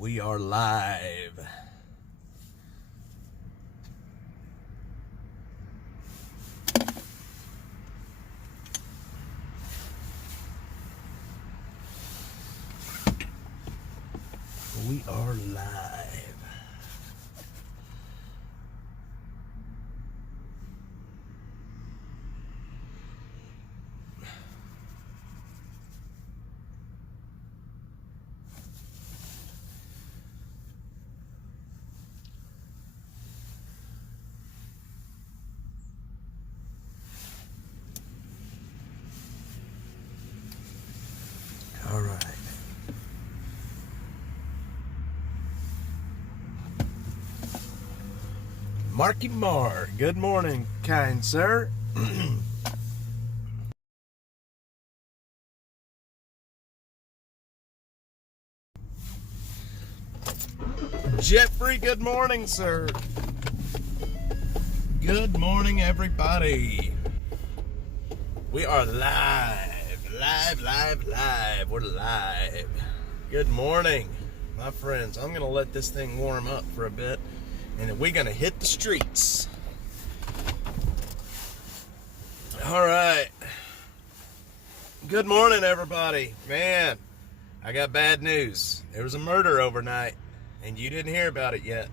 We are live. We are live. All right. Marky Mark, good morning, kind sir. Jeffrey, good morning, sir. Good morning, everybody. We are live. We're live. Good morning, my friends. I'm going to let this thing warm up for a bit, and then we're going to hit the streets. All right. Good morning, everybody. Man, I got bad news. There was a murder overnight, and you didn't hear about it yet.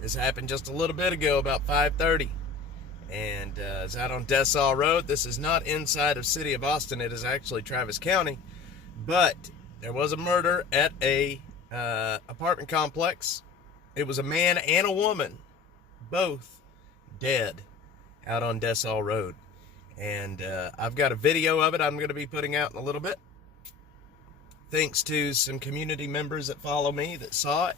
This happened just a little bit ago, about 5:30. And it's out on Dessau Road. This is not inside of City of Austin. It is actually Travis County. But there was a murder at a apartment complex. It was a man and a woman, both dead, out on Dessau Road. And I've got a video of it I'm going to be putting out in a little bit. Thanks to some community members that follow me that saw it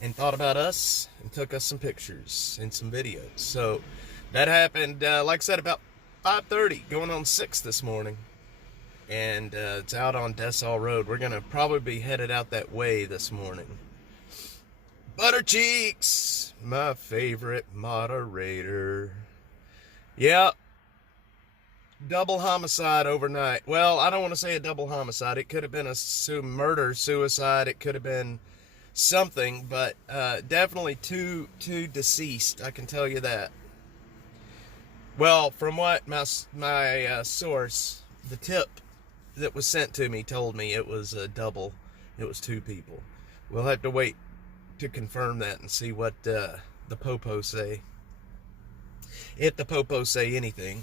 and thought about us and took us some pictures and some videos. So that happened, like I said, about 5:30, going on 6 this morning. And it's out on Dessau Road. We're going to probably be headed out that way this morning. Butter Cheeks, my favorite moderator. Yep. Double homicide overnight. Well, I don't want to say a double homicide. It could have been a murder, suicide. It could have been something, but definitely two deceased. I can tell you that. Well, from what my source, the tip that was sent to me told me it was a double. It was 2 people. We'll have to wait to confirm that and see what the popo say. If the popo say anything.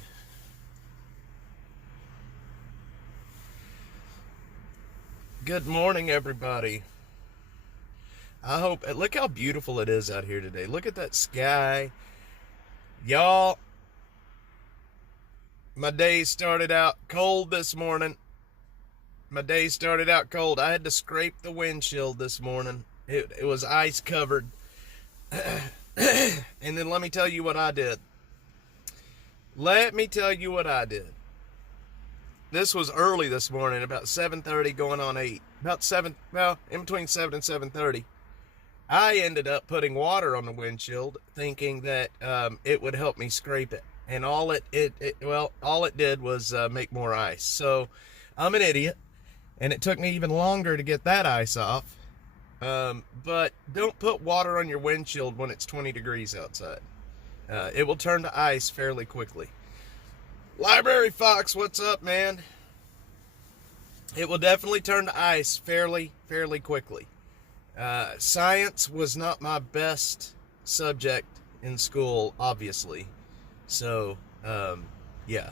Good morning, everybody. I hope, look how beautiful it is out here today. Look at that sky. Y'all, my day started out cold this morning. I had to scrape the windshield this morning. It was ice covered. And then let me tell you what I did. This was early this morning, about 7:30 going on 8. In between 7 and 7:30. I ended up putting water on the windshield thinking that it would help me scrape it. And all it did was make more ice. So I'm an idiot, and it took me even longer to get that ice off. But don't put water on your windshield when it's 20 degrees outside. It will turn to ice fairly quickly. Library Fox, what's up, man? It will definitely turn to ice fairly quickly. Science was not my best subject in school, obviously. So, yeah.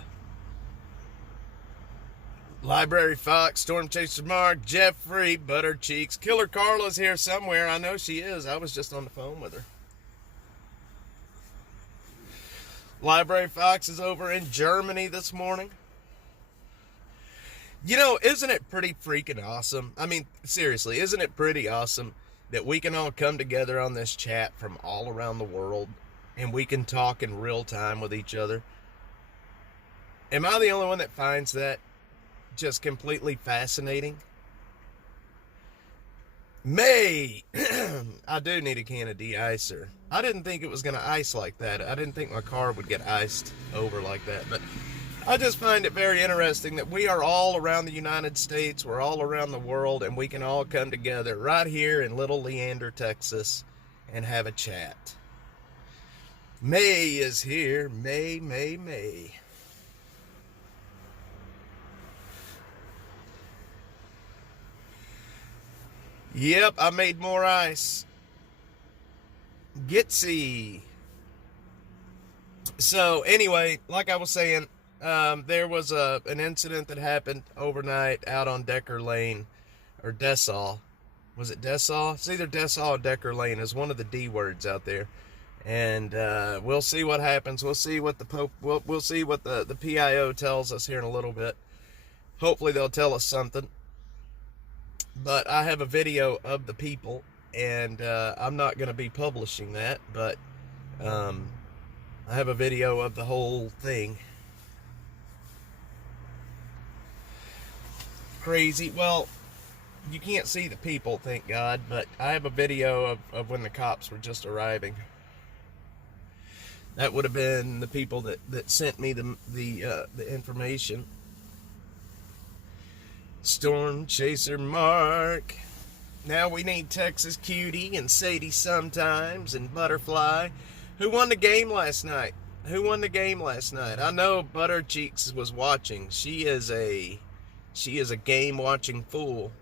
Library Fox, Storm Chaser Mark, Jeffrey, Butter Cheeks, Killer Carla's here somewhere. I know she is. I was just on the phone with her. Library Fox is over in Germany this morning. You know, isn't it pretty freaking awesome? I mean, seriously, isn't it pretty awesome that we can all come together on this chat from all around the world and we can talk in real time with each other? Am I the only one that finds that just completely fascinating? May, I do need a can of de-icer. I didn't think it was going to ice like that. I didn't think my car would get iced over like that. But I just find it very interesting that we are all around the United States, we're all around the world, and we can all come together right here in Little Leander, Texas, and have a chat. May is here. May, May, May. Yep, I made more ice. Gitsy. So anyway, like I was saying, there was an incident that happened overnight out on Decker Lane, or Dessau. Was it Dessau? It's either Dessau or Decker Lane. It's one of the D words out there. And we'll see what happens. We'll see what we'll see what the PIO tells us here in a little bit. Hopefully they'll tell us something. But I have a video of the people, and I'm not going to be publishing that, but I have a video of the whole thing. Crazy. Well, you can't see the people, thank God, but I have a video of when the cops were just arriving. That would have been the people that sent me the information. Storm Chaser Mark. Now we need Texas Cutie and Sadie Sometimes and Butterfly. Who won the game last night? Who won the game last night? I know Butter Cheeks was watching. She is a game watching fool.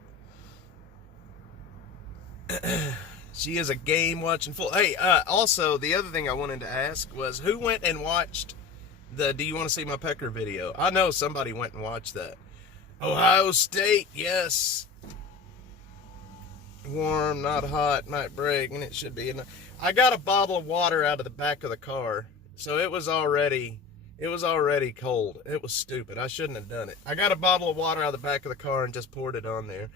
She is a game watching fool. Hey, also the other thing I wanted to ask was who went and watched the Do You Want to See My Pecker video? I know somebody went and watched that. Ohio State, yes. Warm, not hot, might break, and it should be enough. I got a bottle of water out of the back of the car, so it was already cold. It was stupid. I shouldn't have done it. I got a bottle of water out of the back of the car and just poured it on there.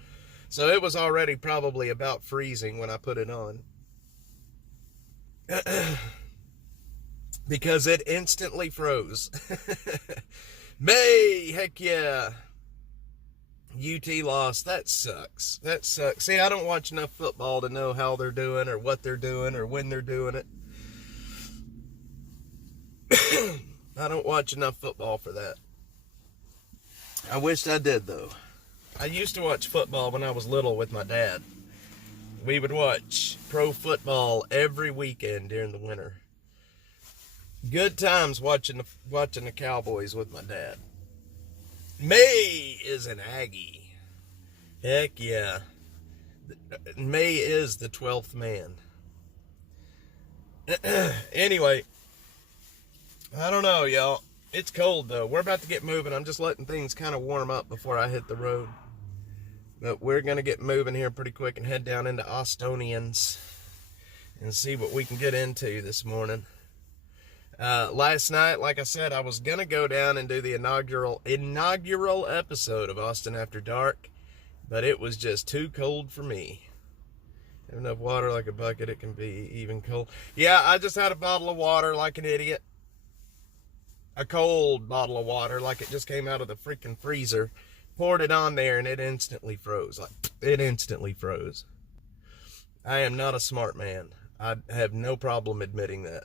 So it was already probably about freezing when I put it on. Because it instantly froze. May, heck yeah. UT lost. That sucks. That sucks. See, I don't watch enough football to know how they're doing or what they're doing or when they're doing it. I don't watch enough football for that. I wished I did, though. I used to watch football when I was little with my dad. We would watch pro football every weekend during the winter. Good times watching the Cowboys with my dad. May is an Aggie. Heck yeah. May is the 12th man. Anyway, I don't know, y'all. It's cold, though. We're about to get moving. I'm just letting things kind of warm up before I hit the road. But we're going to get moving here pretty quick and head down into Austonians and see what we can get into this morning. Last night, like I said, I was going to go down and do the inaugural episode of Austin After Dark, but it was just too cold for me. Have enough water like a bucket, it can be even cold. Yeah, I just had a bottle of water like an idiot. A cold bottle of water like it just came out of the freaking freezer. Poured it on there and it instantly froze. It instantly froze. I am not a smart man. I have no problem admitting that.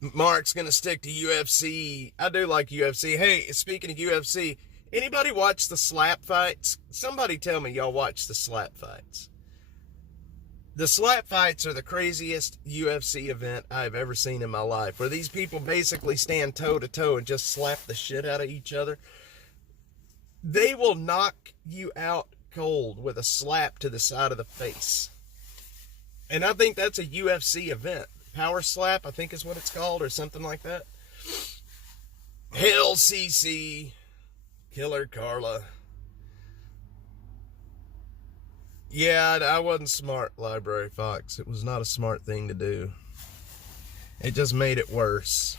Mark's going to stick to UFC. I do like UFC. Hey, speaking of UFC, anybody watch the slap fights? Somebody tell me y'all watch the slap fights. The slap fights are the craziest UFC event I've ever seen in my life, where these people basically stand toe-to-toe and just slap the shit out of each other. They will knock you out cold with a slap to the side of the face. And I think that's a UFC event. Power slap, I think is what it's called, or something like that. Hell CC. Killer Carla. Yeah, I wasn't smart, Library Fox. It was not a smart thing to do. It just made it worse.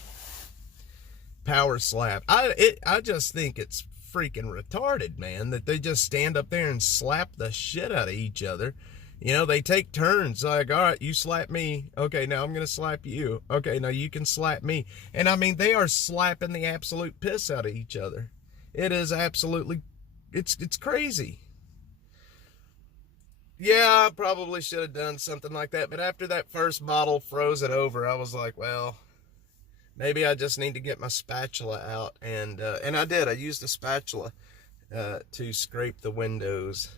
Power slap. I just think it's freaking retarded, man, that they just stand up there and slap the shit out of each other. You know, they take turns, like, all right, you slap me. Okay, now I'm going to slap you. Okay, now you can slap me. And, I mean, they are slapping the absolute piss out of each other. It is absolutely, it's crazy. Yeah, I probably should have done something like that. But after that first bottle froze it over, I was like, well, Maybe I just need to get my spatula out, and I did. I used a spatula to scrape the windows.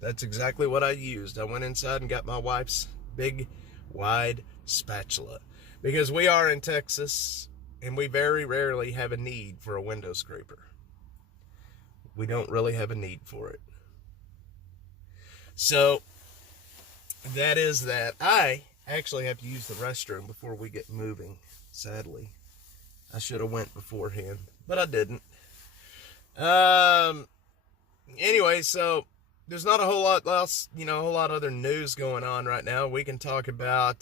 That's exactly what I used. I went inside and got my wife's big, wide spatula, because we are in Texas, and we very rarely have a need for a window scraper. We don't really have a need for it. So that is that. I actually have to use the restroom before we get moving, sadly. I should have went beforehand, but I didn't. Anyway, so there's not a whole lot else, a whole lot of other news going on right now. We can talk about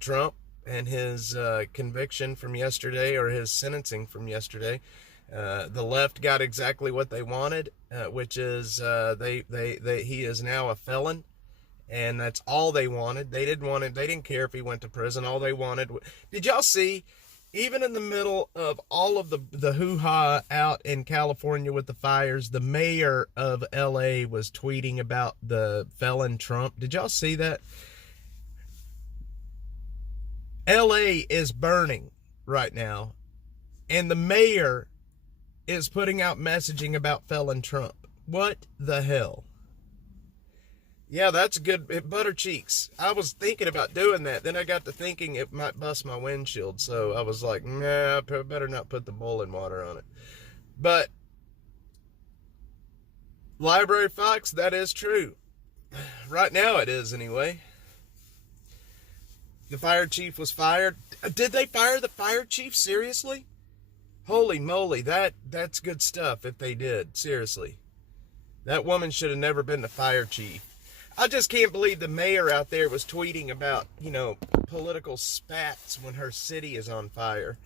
Trump and his conviction from yesterday, or his sentencing from yesterday. The left got exactly what they wanted, which is he is now a felon. And that's all they wanted. They didn't care if he went to prison. All they wanted. Did y'all see, even in the middle of all of the hoo-ha out in California with the fires, the mayor of LA was tweeting about the felon Trump? Did y'all see that? LA is burning right now, and the mayor is putting out messaging about felon Trump. What the hell? Yeah, that's good. It butter cheeks. I was thinking about doing that. Then I got to thinking it might bust my windshield. So I was like, nah, I better not put the boiling water on it. But Library Fox, that is true. Right now it is, anyway. The fire chief was fired. Did they fire the fire chief? Seriously? Holy moly, that's good stuff if they did. Seriously. That woman should have never been the fire chief. I just can't believe the mayor out there was tweeting about, political spats when her city is on fire.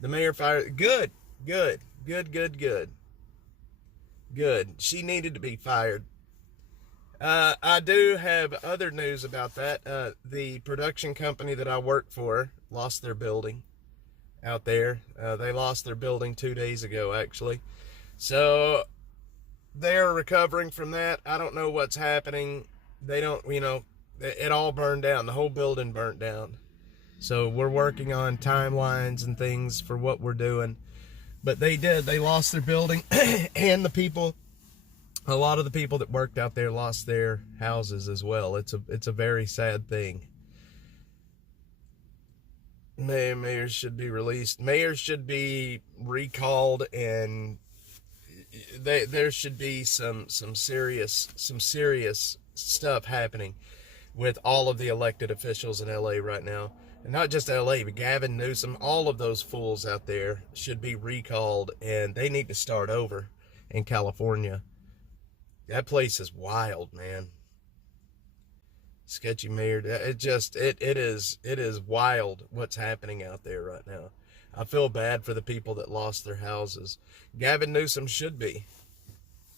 The mayor fired. Good. She needed to be fired. I do have other news about that. The production company that I work for lost their building out there. They lost their building 2 days ago, actually. So they're recovering from that. I don't know what's happening. They don't, it all burned down. The whole building burnt down. So we're working on timelines and things for what we're doing. But they lost their building, and a lot of the people that worked out there lost their houses as well. It's a very sad thing. Mayors should be released. Mayors should be recalled, and there should be some serious stuff happening with all of the elected officials in LA right now. And not just LA, but Gavin Newsom, all of those fools out there should be recalled, and they need to start over in California. That place is wild, man. Sketchy mayor. It is wild what's happening out there right now. I feel bad for the people that lost their houses. Gavin Newsom should be.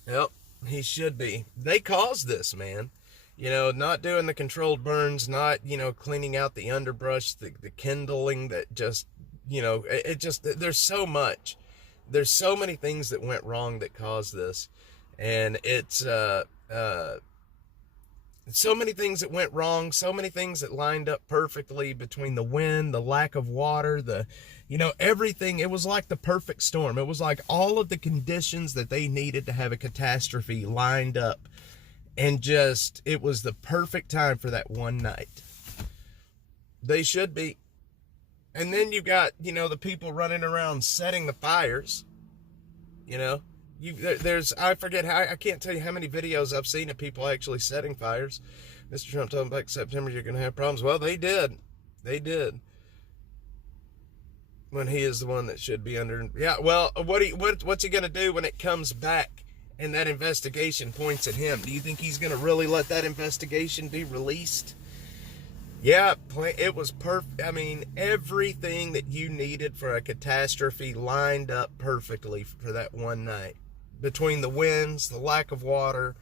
Yep, he should be. They caused this, man. Not doing the controlled burns, not, cleaning out the underbrush, the kindling that just, there's so much. There's so many things that went wrong that caused this. And it's, so many things that went wrong, so many things that lined up perfectly between the wind, the lack of water, everything. It was like the perfect storm. It was like all of the conditions that they needed to have a catastrophe lined up. And it was the perfect time for that one night. They should be. And then you got, the people running around setting the fires. I forget I can't tell you how many videos I've seen of people actually setting fires. Mr. Trump told them back in September you're going to have problems. Well, they did. When he is the one that should be under. Yeah, well, what's he going to do when it comes back and that investigation points at him? Do you think he's going to really let that investigation be released? Yeah, it was perfect. I mean, everything that you needed for a catastrophe lined up perfectly for that one night. Between the winds, the lack of water,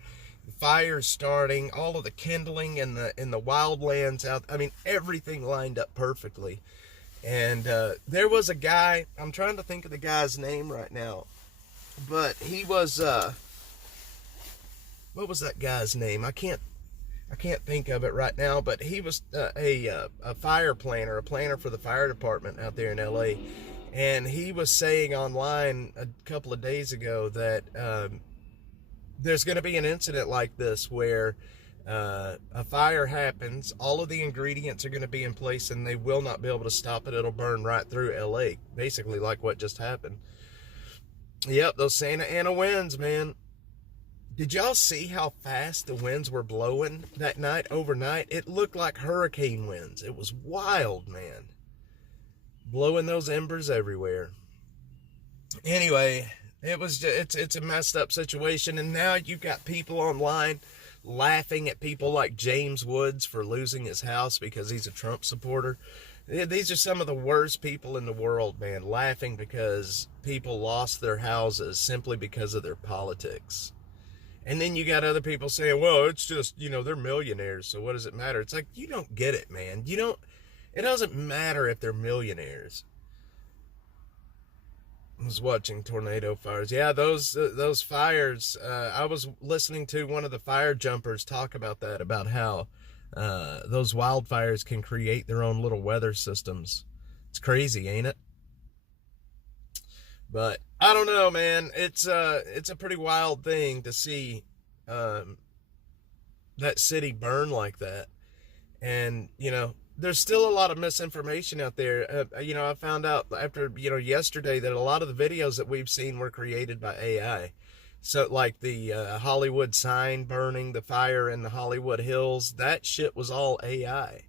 the fires starting, all of the kindling in the wildlands out. I mean, everything lined up perfectly. And there was a guy, I'm trying to think of the guy's name right now, but he was, what was that guy's name? I can't I can't think of it right now, but he was a fire planner, a planner for the fire department out there in LA. And he was saying online a couple of days ago that there's going to be an incident like this where a fire happens, all of the ingredients are going to be in place, and they will not be able to stop it. It'll burn right through LA, basically like what just happened. Yep, those Santa Ana winds, man. Did y'all see how fast the winds were blowing that night, overnight? It looked like hurricane winds. It was wild, man. Blowing those embers everywhere. Anyway, it's a messed up situation, and now you've got people online laughing at people like James Woods for losing his house because he's a Trump supporter. These are some of the worst people in the world, man, laughing because people lost their houses simply because of their politics. And then you got other people saying, well, it's just, they're millionaires, so what does it matter? It's like, you don't get it, man. It doesn't matter if they're millionaires. I was watching tornado fires. Yeah, those fires, I was listening to one of the fire jumpers talk about that, about how those wildfires can create their own little weather systems. It's crazy, ain't it? But I don't know, man. It's a pretty wild thing to see that city burn like that. And, there's still a lot of misinformation out there. I found out after, yesterday that a lot of the videos that we've seen were created by AI. So like the Hollywood sign burning, the fire in the Hollywood Hills, that shit was all AI.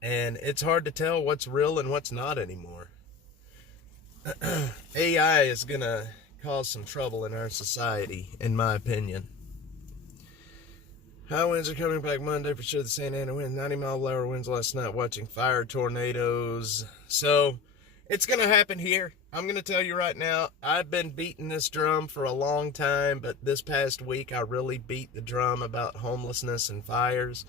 And it's hard to tell what's real and what's not anymore. AI is going to cause some trouble in our society, in my opinion. High winds are coming back Monday for sure. The Santa Ana wind, 90-mile-per-hour winds last night, watching fire tornadoes. So it's going to happen here. I'm going to tell you right now, I've been beating this drum for a long time, but this past week I really beat the drum about homelessness and fires.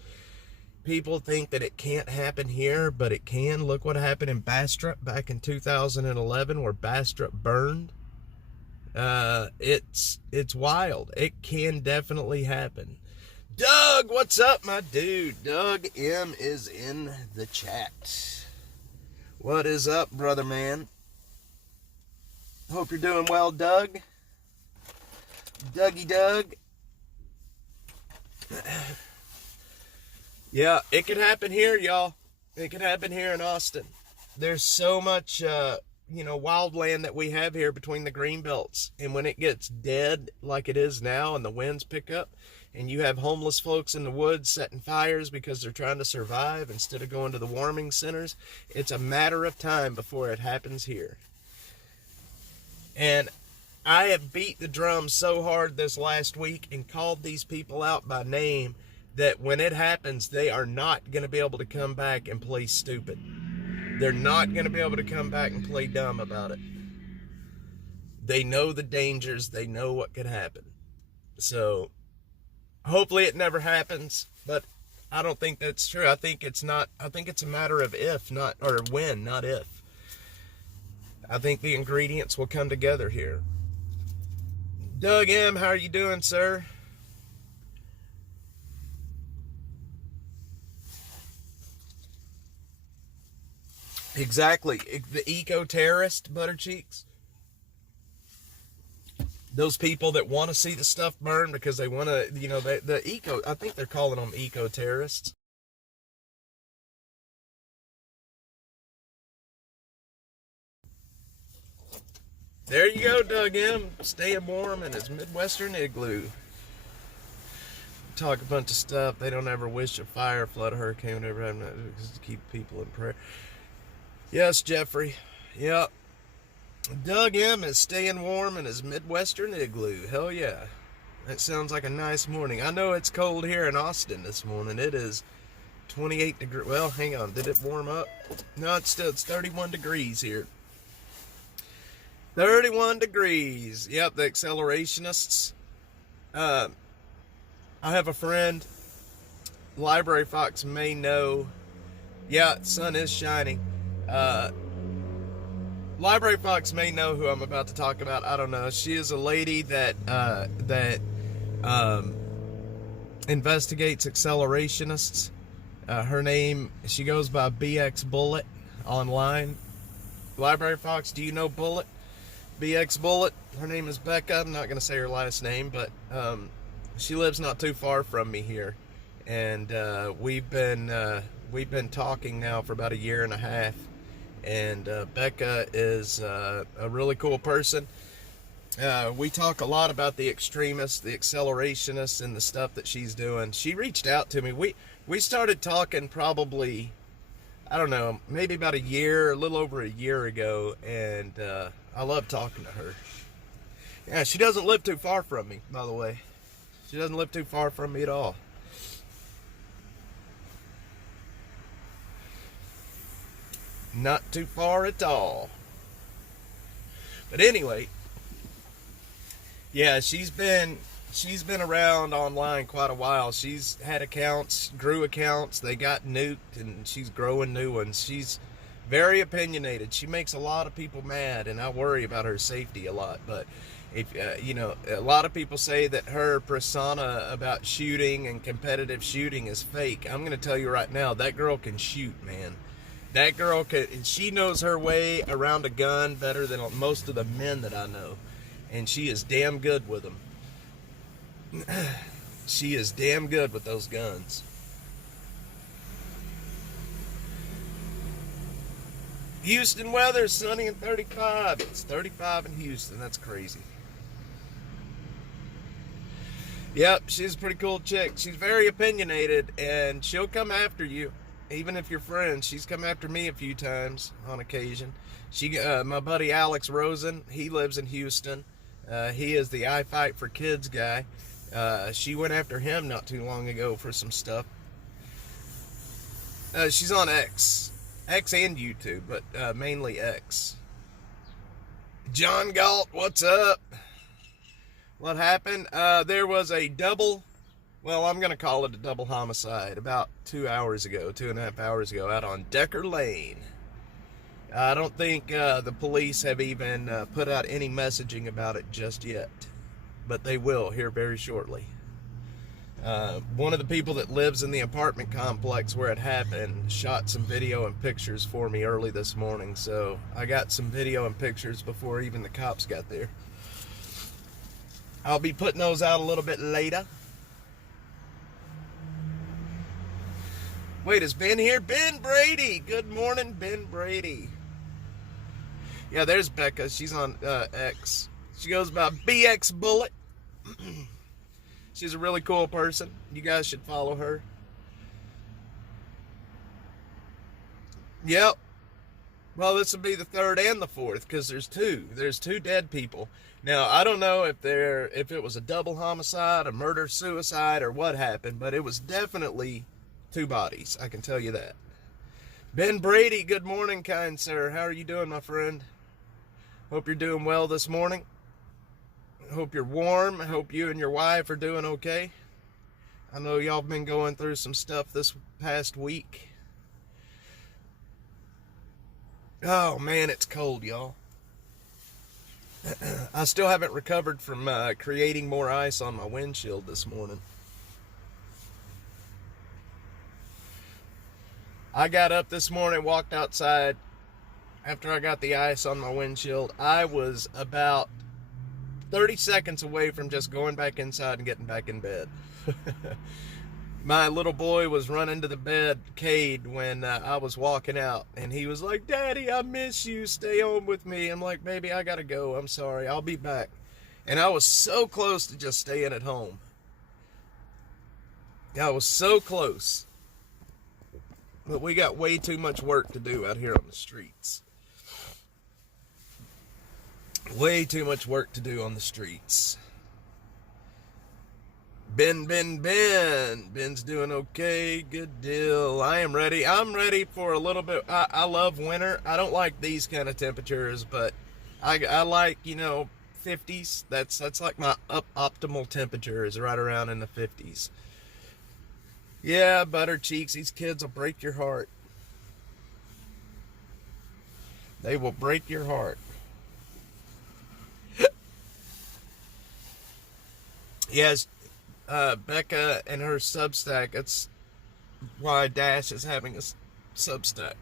People think that it can't happen here, but it can. Look what happened in Bastrop back in 2011, where Bastrop burned. It's wild. It can definitely happen. Doug, what's up, my dude? Doug M is in the chat. What is up, brother man? Hope you're doing well, Doug. Dougie Doug. Yeah, it could happen here, y'all. It could happen here in Austin. There's so much, wildland that we have here between the green belts. And when it gets dead like it is now and the winds pick up, and you have homeless folks in the woods setting fires because they're trying to survive instead of going to the warming centers, it's a matter of time before it happens here. And I have beat the drum so hard this last week and called these people out by name that when it happens, they are not going to be able to come back and play stupid. They're not going to be able to come back and play dumb about it. They know the dangers. They know what could happen. So hopefully it never happens, but I don't think that's true. I think it's a matter of if, not, or when, not if. I think the ingredients will come together here. Doug M, how are you doing, sir? Exactly. The eco-terrorist, Butter Cheeks. Those people that want to see the stuff burn because they want to, I think they're calling them eco-terrorists. There you go, Doug M. Staying warm in his Midwestern igloo. Talk a bunch of stuff. They don't ever wish a fire, flood, a hurricane, whatever happened, just to keep people in prayer. Yes, Jeffrey. Yep. Doug M is staying warm in his Midwestern igloo. Hell yeah. That sounds like a nice morning. I know it's cold here in Austin this morning. It is 28 degrees. Well, hang on. Did it warm up? No, it's 31 degrees here. 31 degrees. Yep, the accelerationists. I have a friend, Library Fox may know. Yeah, the sun is shining. Library Fox may know who I'm about to talk about. I don't know. She is a lady that investigates accelerationists. Her name, she goes by BX Bullet online. Library Fox, do you know Bullet? BX Bullet. Her name is Becca. I'm not going to say her last name, but she lives not too far from me here. And we've been talking now for about a year and a half. And Becca is a really cool person. We talk a lot about the extremists, the accelerationists, and the stuff that she's doing. She reached out to me. We started talking probably, I don't know, maybe about a little over a year ago, and I love talking to her. Yeah, she doesn't live too far from me, by the way. She doesn't live too far from me at all. Not too far at all. But anyway, yeah, she's been around online quite a while. She's had accounts, grew accounts, they got nuked, and she's growing new ones. She's very opinionated. She makes a lot of people mad, and I worry about her safety a lot. But if a lot of people say that her persona about shooting and competitive shooting is fake. I'm going to tell you right now, that girl can shoot, man. That girl she knows her way around a gun better than most of the men that I know. And she is damn good with them. She is damn good with those guns. Houston weather, sunny and 35. It's 35 in Houston. That's crazy. Yep, she's a pretty cool chick. She's very opinionated, and she'll come after you. Even if you're friends, she's come after me a few times on occasion. My buddy Alex Rosen, he lives in Houston. He is the I Fight for Kids guy. She went after him not too long ago for some stuff. She's on X and YouTube, but mainly X. John Galt, what's up? What happened? There was a I'm going to call it a double homicide about 2.5 hours ago out on Decker Lane. I don't think the police have even put out any messaging about it just yet, but they will here very shortly. One of the people that lives in the apartment complex where it happened shot some video and pictures for me early this morning, so I got some video and pictures before even the cops got there. I'll be putting those out a little bit later. Wait, is Ben here? Ben Brady! Good morning, Ben Brady. Yeah, there's Becca. She's on X. She goes by BX Bullet. She's a really cool person. You guys should follow her. Yep. Well, this will be the third and the fourth because there's two. There's two dead people. Now, I don't know if it was a double homicide, a murder-suicide, or what happened, but it was definitely two bodies. I can tell you that. Ben Brady, good morning, kind sir. How are you doing, my friend? Hope you're doing well this morning. Hope you're warm. I hope you and your wife are doing okay. I know y'all been going through some stuff this past week. Oh, man, it's cold, y'all. I still haven't recovered from creating more ice on my windshield this morning. I got up this morning, walked outside. After I got the ice on my windshield, I was about 30 seconds away from just going back inside and getting back in bed. My little boy was running to the bed, Cade, when I was walking out, and he was like, "Daddy, I miss you. Stay home with me." I'm like, "Baby, I gotta go. I'm sorry. I'll be back." And I was so close to just staying at home. I was so close. But we got way too much work to do out here on the streets. Way too much work to do on the streets. Ben. Ben's doing okay. Good deal. I am ready. I'm ready for a little bit. I love winter. I don't like these kind of temperatures, but I like, 50s. That's like my optimal temperature is right around in the 50s. Yeah, butter cheeks. These kids will break your heart. They will break your heart. Yes, Becca and her Substack. That's why Dash is having a Substack.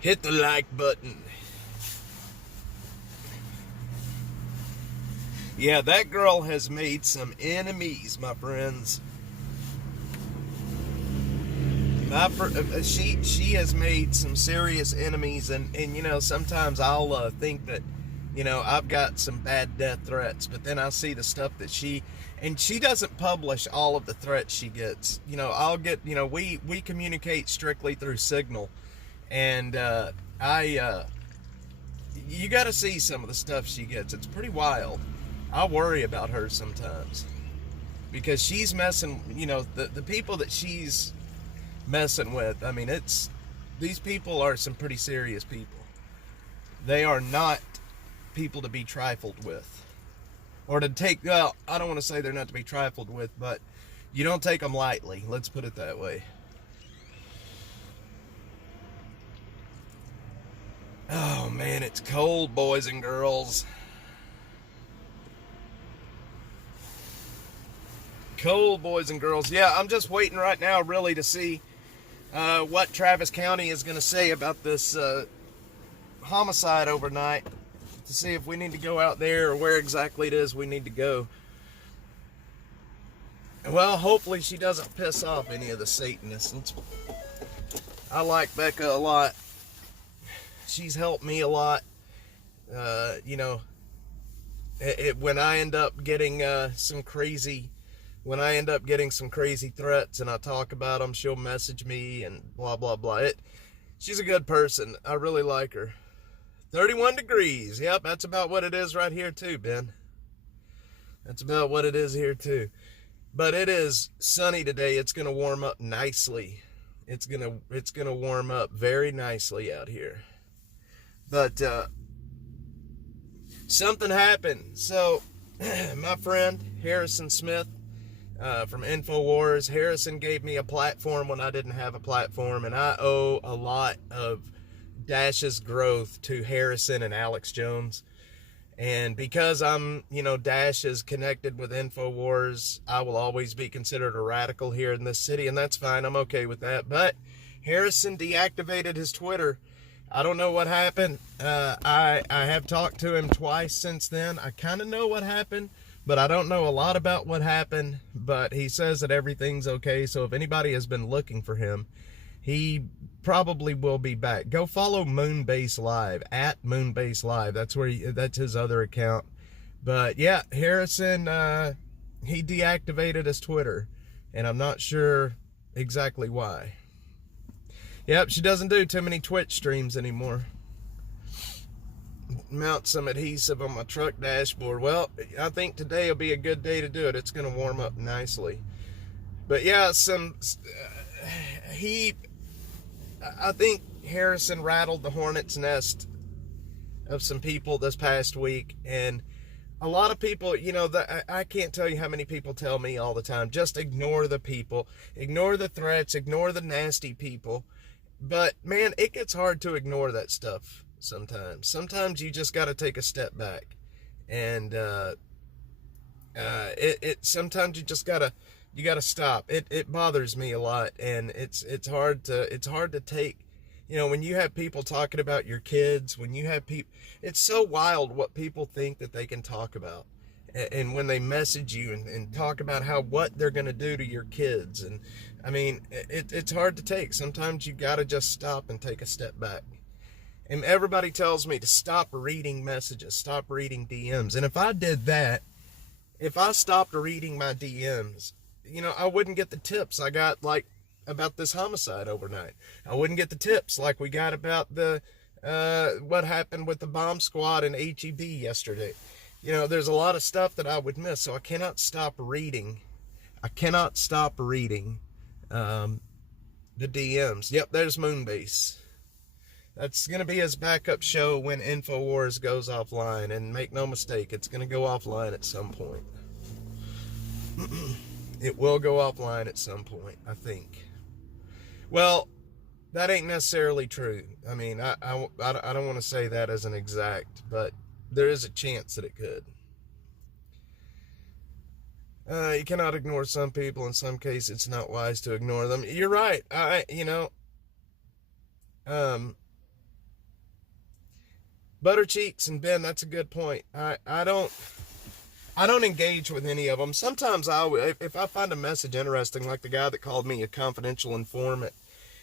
Hit the like button. Yeah, that girl has made some enemies, my friends. She has made some serious enemies, and you know, sometimes I'll think that, you know, I've got some bad death threats, but then I see the stuff that she doesn't publish all of the threats she gets. You know, I'll get, you know, we communicate strictly through Signal, and you got to see some of the stuff she gets. It's pretty wild. I worry about her sometimes because she's messing, you know, the people that she's messing with. I mean, these people are some pretty serious people. They are not people to be trifled with, or to take, well, I don't want to say they're not to be trifled with, but you don't take them lightly. Let's put it that way. Oh man, it's cold, boys and girls. Cold, boys and girls. Yeah, I'm just waiting right now really to see what Travis County is going to say about this homicide overnight, to see if we need to go out there or where exactly it is we need to go. Well, hopefully she doesn't piss off any of the Satanists. I like Becca a lot. She's helped me a lot. You know, when I end up getting some crazy threats and I talk about them, she'll message me and blah, blah, blah. She's a good person. I really like her. 31 degrees. Yep, that's about what it is right here too, Ben. That's about what it is here too. But it is sunny today. It's going to warm up nicely. It's going to warm up very nicely out here. But something happened. So my friend Harrison Smith, from InfoWars. Harrison gave me a platform when I didn't have a platform, and I owe a lot of Dash's growth to Harrison and Alex Jones. And because I'm, you know, Dash is connected with InfoWars, I will always be considered a radical here in this city, and that's fine. I'm okay with that. But Harrison deactivated his Twitter. I don't know what happened. I have talked to him twice since then. I kind of know what happened, but I don't know a lot about what happened. But he says that everything's okay. So if anybody has been looking for him, he probably will be back. Go follow Moonbase Live, at Moonbase Live. That's his other account. But yeah, Harrison, he deactivated his Twitter, and I'm not sure exactly why. Yep, she doesn't do too many Twitch streams anymore. Mount some adhesive on my truck dashboard. Well, I think today will be a good day to do it. It's going to warm up nicely. But yeah, I think Harrison rattled the hornet's nest of some people this past week. And a lot of people, you know, I can't tell you how many people tell me all the time, just ignore the people, ignore the threats, ignore the nasty people. But man, it gets hard to ignore that stuff sometimes. Sometimes you just got to take a step back, and sometimes you just gotta stop. It bothers me a lot, and it's hard to take. You know, when you have people talking about your kids, when you have people, it's so wild what people think that they can talk about. And when they message you and talk about what they're going to do to your kids. And I mean, it's hard to take. Sometimes you got to just stop and take a step back. And everybody tells me to stop reading messages, stop reading DMs. And if I did that, if I stopped reading my DMs, you know, I wouldn't get the tips I got, like, about this homicide overnight. I wouldn't get the tips like we got about what happened with the bomb squad in HEB yesterday. You know, there's a lot of stuff that I would miss, so I cannot stop reading. The DMs. Yep, there's Moonbase. That's going to be his backup show when InfoWars goes offline. And make no mistake, it's going to go offline at some point. It will go offline at some point, I think. Well, that ain't necessarily true. I mean, I don't want to say that as an exact, but there is a chance that it could. You cannot ignore some people. In some cases, it's not wise to ignore them. You're right. Um, Butter Cheeks and Ben, that's a good point. I don't engage with any of them. Sometimes if I find a message interesting, like the guy that called me a confidential informant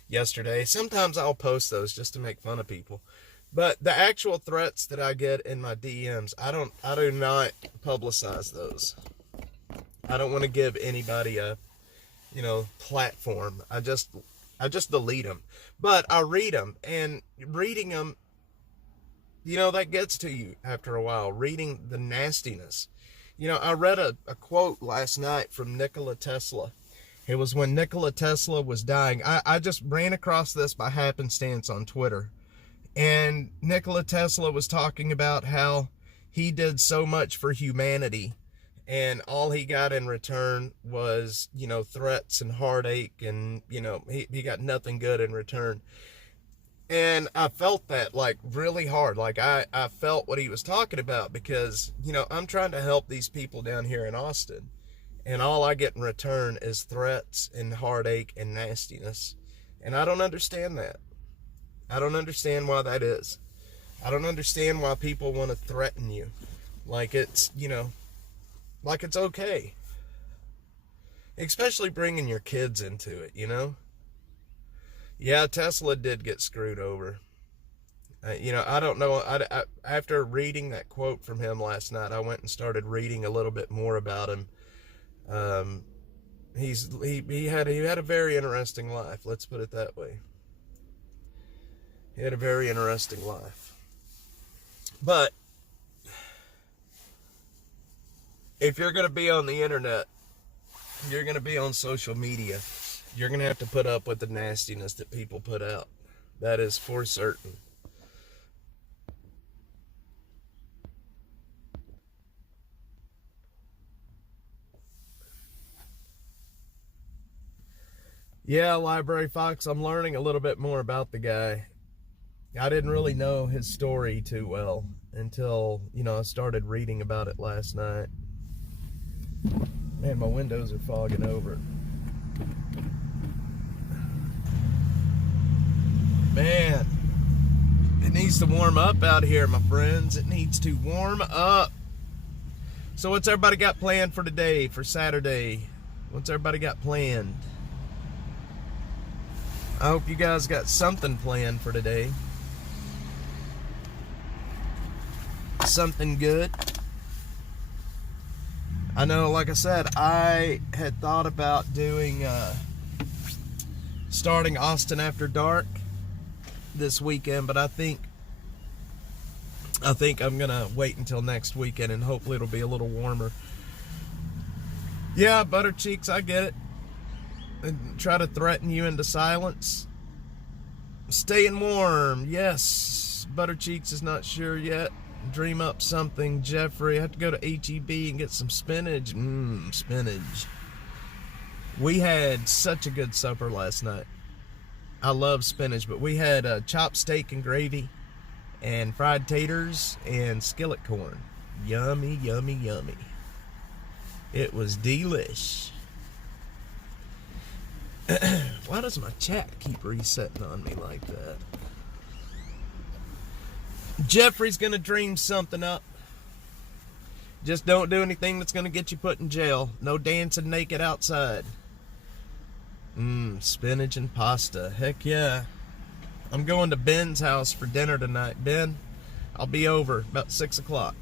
yesterday, sometimes I'll post those just to make fun of people. But the actual threats that I get in my DMs, I do not publicize those. I don't want to give anybody a, platform. I just delete them. But I read them, and reading them, that gets to you after a while, reading the nastiness. I read a quote last night from Nikola Tesla. It was when Nikola Tesla was dying. I just ran across this by happenstance on Twitter. And Nikola Tesla was talking about how he did so much for humanity, and all he got in return was, threats and heartache, and, he got nothing good in return. And I felt that, like, really hard. Like, I felt what he was talking about, because, I'm trying to help these people down here in Austin, and all I get in return is threats and heartache and nastiness. And I don't understand that. I don't understand why that is. I don't understand why people want to threaten you. Like it's, like it's okay. Especially bringing your kids into it, Yeah, Tesla did get screwed over. I don't know. After reading that quote from him last night, I went and started reading a little bit more about him. He had a very interesting life. Let's put it that way. He had a very interesting life. But if you're going to be on the internet, you're going to be on social media, you're going to have to put up with the nastiness that people put out. That is for certain. Yeah, Library Fox, I'm learning a little bit more about the guy. I didn't really know his story too well until, I started reading about it last night. Man, my windows are fogging over. Man, it needs to warm up out here, my friends. It needs to warm up. So what's everybody got planned for today, for Saturday? What's everybody got planned? I hope you guys got something planned for today. Something good. I know, like I said, I had thought about doing starting Austin After Dark this weekend, but I think I'm gonna wait until next weekend, and hopefully it'll be a little warmer. Yeah, Butter Cheeks, I get it. And try to threaten you into silence. Staying warm, yes. Butter Cheeks is not sure yet. Dream up something, Jeffrey. I have to go to HEB and get some spinach. Spinach. We had such a good supper last night. I love spinach, but we had chopped steak and gravy, and fried taters, and skillet corn. Yummy, yummy, yummy. It was delish. Why does my chat keep resetting on me like that? Jeffrey's gonna dream something up. Just don't do anything that's gonna get you put in jail. No dancing naked outside. Spinach and pasta. Heck yeah. I'm going to Ben's house for dinner tonight. Ben, I'll be over about 6 o'clock.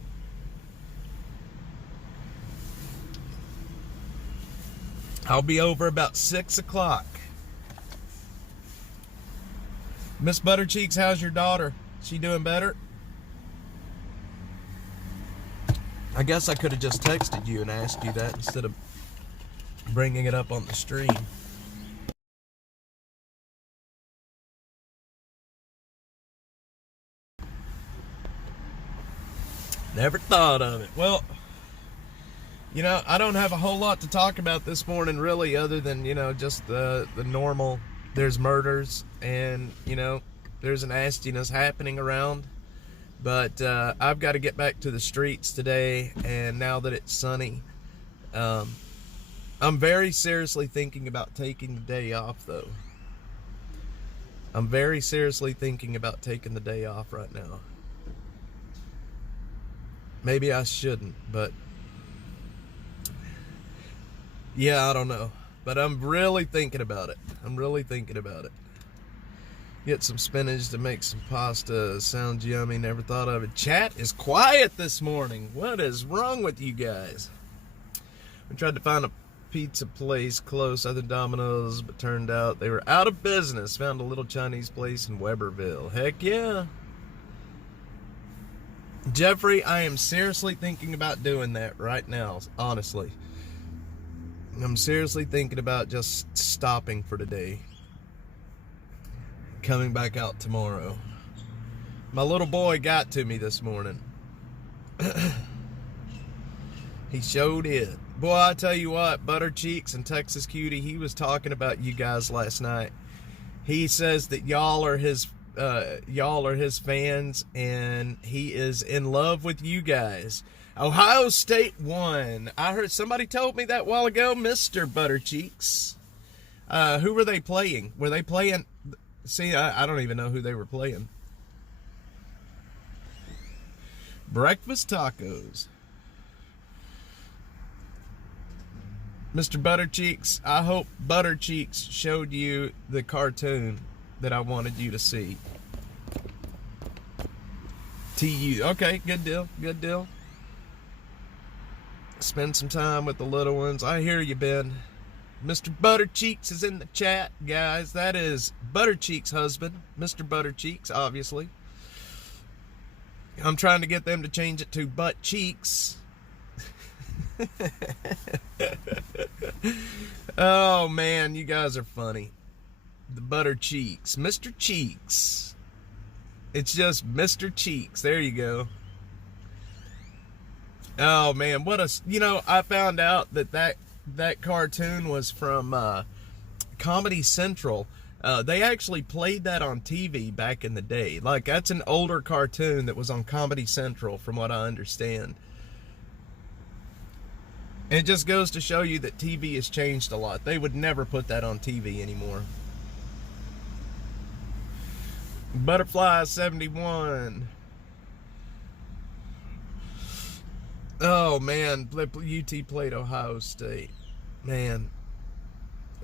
I'll be over about 6 o'clock. Miss Buttercheeks, how's your daughter? She doing better? I guess I could have just texted you and asked you that instead of bringing it up on the stream. Never thought of it. Well, I don't have a whole lot to talk about this morning, really, other than, just the normal. There's murders, and, there's an nastiness happening around. But I've got to get back to the streets today, and now that it's sunny, I'm very seriously thinking about taking the day off, though. I'm very seriously thinking about taking the day off right now. Maybe I shouldn't, but yeah, I don't know. But I'm really thinking about it. Get some spinach to make some pasta. Sounds yummy. Never thought of it. Chat is quiet this morning. What is wrong with you guys? We tried to find a pizza place close other Domino's, but turned out they were out of business. Found a little Chinese place in Weberville. Heck yeah. Jeffrey, I am seriously thinking about doing that right now, honestly. I'm seriously thinking about just stopping for today. Coming back out tomorrow. My little boy got to me this morning. He showed it. Boy, I tell you what, Butter Cheeks and Texas Cutie, he was talking about you guys last night. He says that y'all are his fans, and he is in love with you guys. Ohio State won. I heard somebody told me that a while ago, Mr. Butter Cheeks. Who were they playing? Were they playing? See, I don't even know who they were playing. Breakfast tacos. Mr. Butter Cheeks, I hope Butter Cheeks showed you the cartoon that I wanted you to see. TU. Okay, good deal. Spend some time with the little ones. I hear you, Ben. Mr. Butter Cheeks is in the chat, guys. That is Butter Cheeks' husband, Mr. Butter Cheeks, obviously. I'm trying to get them to change it to Butt Cheeks. Oh man, you guys are funny. The Butter Cheeks, Mr. Cheeks. It's just Mr. Cheeks. There you go. Oh man, I found out that cartoon was from Comedy Central. They actually played that on TV back in the day. Like, that's an older cartoon that was on Comedy Central, from what I understand. It just goes to show you that TV has changed a lot. They would never put that on TV anymore. Butterfly 71. Oh man, UT played Ohio State. Man.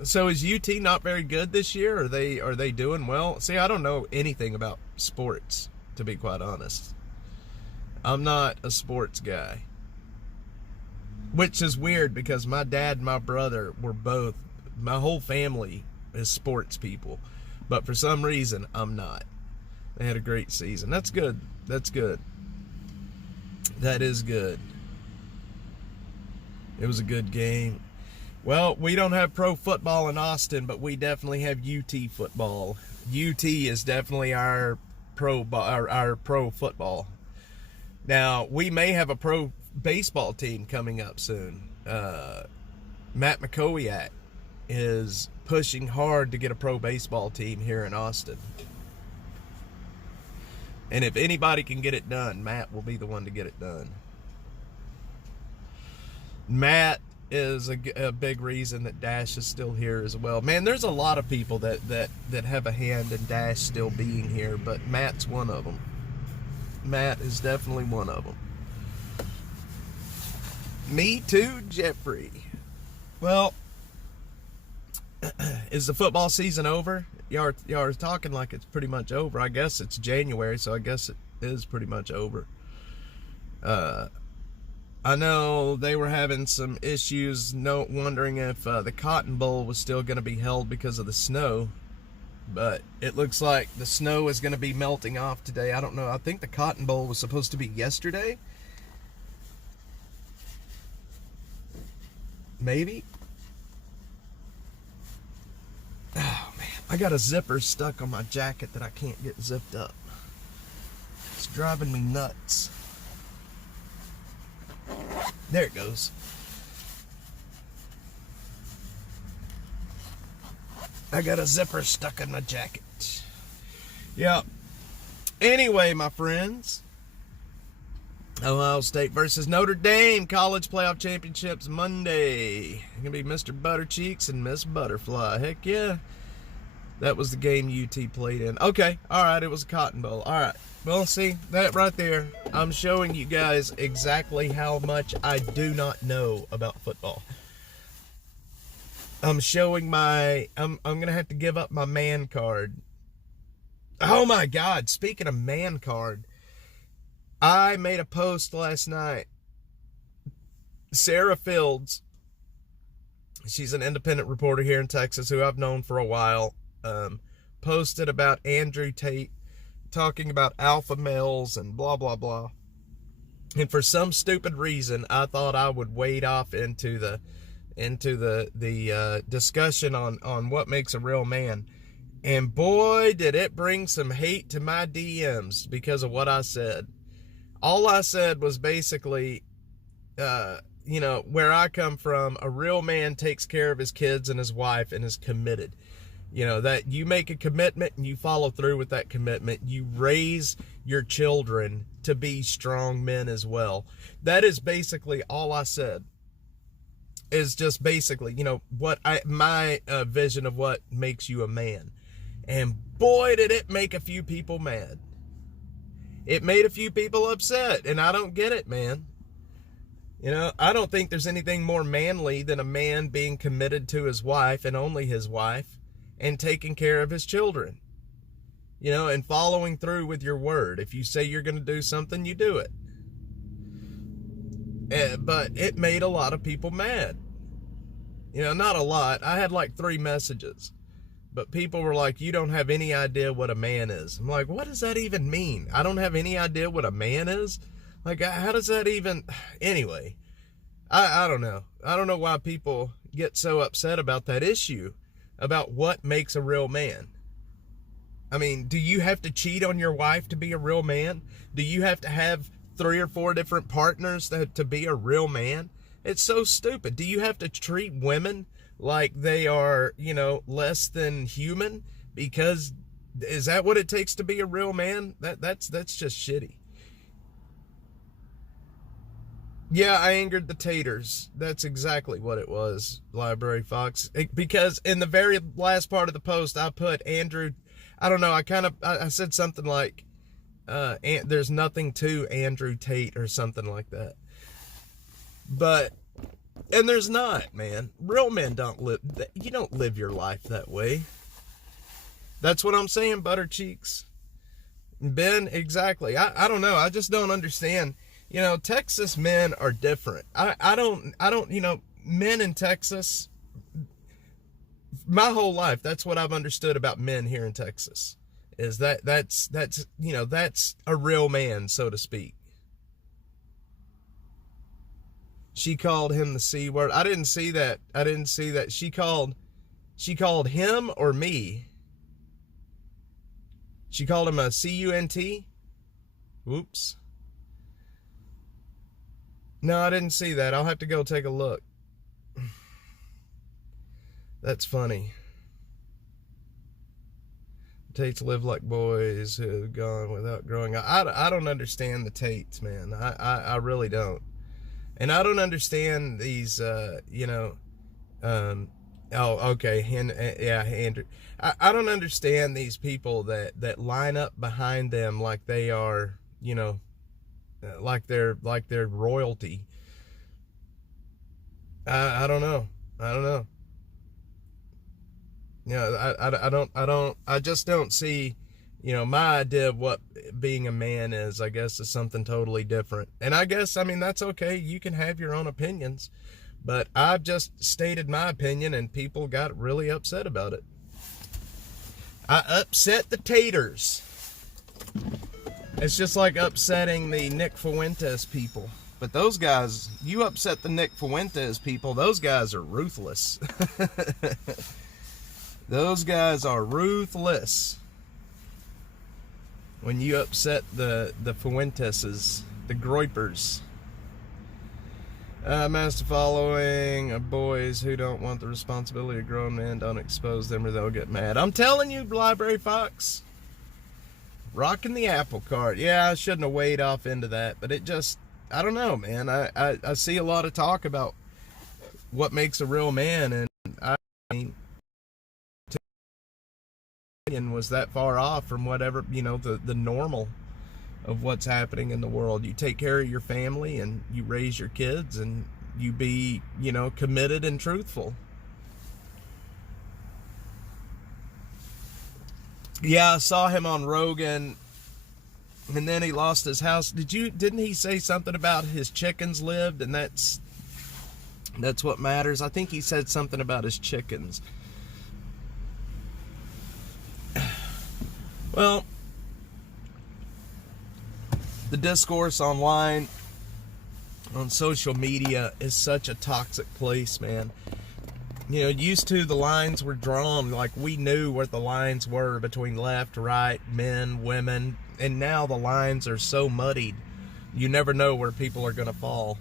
So is UT not very good this year? Are they doing well? See, I don't know anything about sports, to be quite honest. I'm not a sports guy. Which is weird, because my dad and my brother were both, my whole family is sports people. But for some reason, I'm not. They had a great season. That's good. That is good. It was a good game. Well, we don't have pro football in Austin, but we definitely have UT football. UT is definitely our pro football. Now, we may have a pro baseball team coming up soon. Matt McCowiak is pushing hard to get a pro baseball team here in Austin. And if anybody can get it done, Matt will be the one to get it done. Matt is a big reason that Dash is still here as well. Man, there's a lot of people that have a hand in Dash still being here, but Matt's one of them. Matt is definitely one of them. Me too, Jeffrey. Well, is the football season over? Y'all are talking like it's pretty much over. I guess it's January, so I guess it is pretty much over. I know they were having some issues, wondering if the Cotton Bowl was still going to be held because of the snow. But it looks like the snow is going to be melting off today. I don't know. I think the Cotton Bowl was supposed to be yesterday. Maybe. Oh, man. I got a zipper stuck on my jacket that I can't get zipped up. It's driving me nuts. There it goes. I got a zipper stuck in my jacket. Yeah. Anyway, my friends, Ohio State versus Notre Dame college playoff championships Monday. It's gonna be Mr. Buttercheeks and Miss Butterfly. Heck yeah. That was the game UT played in. Okay, all right, it was a Cotton Bowl. All right, well, see, that right there, I'm showing you guys exactly how much I do not know about football. I'm showing I'm going to have to give up my man card. Oh, my God, speaking of man card, I made a post last night. Sarah Fields, she's an independent reporter here in Texas who I've known for a while, posted about Andrew Tate talking about alpha males and blah, blah, blah. And for some stupid reason, I thought I would wade off into the discussion on what makes a real man. And boy, did it bring some hate to my DMs because of what I said. All I said was basically, where I come from, a real man takes care of his kids and his wife and is committed. That you make a commitment and you follow through with that commitment. You raise your children to be strong men as well. That is basically all I said. Is just basically, my vision of what makes you a man. And boy, did it make a few people mad. It made a few people upset, and I don't get it, man. I don't think there's anything more manly than a man being committed to his wife and only his wife and taking care of his children. And following through with your word. If you say you're going to do something, you do it. But it made a lot of people mad. Not a lot. I had like 3 messages. But people were like, you don't have any idea what a man is. I'm like, what does that even mean? I don't have any idea what a man is? Like, how does that even... Anyway, I don't know. I don't know why people get so upset about that issue, about what makes a real man. I mean, do you have to cheat on your wife to be a real man? Do you have to have 3 or 4 different partners to be a real man? It's so stupid. Do you have to treat women like they are, less than human? Because is that what it takes to be a real man? That's just shitty. Yeah, I angered the taters. That's exactly what it was, Library Fox. Because in the very last part of the post, I put Andrew, I don't know, I said something like, there's nothing to Andrew Tate or something like that. And there's not, man. Real men you don't live your life that way. That's what I'm saying, Buttercheeks. Ben, exactly. I don't know. I just don't understand. Texas men are different. I don't, men in Texas, my whole life, that's what I've understood about men here in Texas. Is that's a real man, so to speak. She called him the C word. I didn't see that. She called him or me. She called him a C-U-N-T. Whoops. No, I didn't see that. I'll have to go take a look. That's funny. Tates live like boys who have gone without growing up. I don't understand the Tates, man. I really don't. And I don't understand these, Andrew. I don't understand these people that line up behind them like they are, like they're royalty. I don't know. I just don't see, my idea of what being a man is, I guess, is something totally different. And I guess, that's okay. You can have your own opinions, but I've just stated my opinion and people got really upset about it. I upset the taters. It's just like upsetting the Nick Fuentes people. But those guys, you upset the Nick Fuentes people, those guys are ruthless. Those guys are ruthless. When you upset the Fuenteses, the Groypers. Master following boys who don't want the responsibility of grown men, don't expose them or they'll get mad. I'm telling you, Library Fox. Rocking the apple cart. Yeah, I shouldn't have weighed off into that, but it just, I don't know, man. I see a lot of talk about what makes a real man, and I mean, was that far off from whatever, the normal of what's happening in the world. You take care of your family and you raise your kids and you be, committed and truthful. Yeah, I saw him on Rogan, and then he lost his house. Didn't he say something about his chickens lived, and that's what matters? I think he said something about his chickens. Well, the discourse online, on social media, is such a toxic place, man. Used to, the lines were drawn, like we knew where the lines were between left, right, men, women, and now the lines are so muddied, you never know where people are going to fall.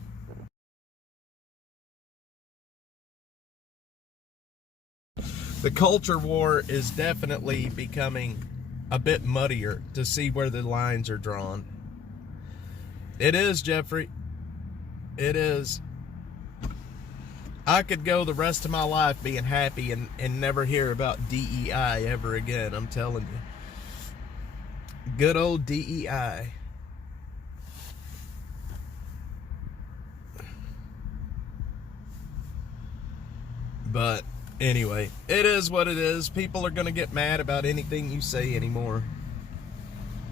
The culture war is definitely becoming a bit muddier to see where the lines are drawn. It is, Jeffrey. It is. I could go the rest of my life being happy and never hear about DEI ever again, I'm telling you. Good old DEI. But anyway, it is what it is. People are going to get mad about anything you say anymore.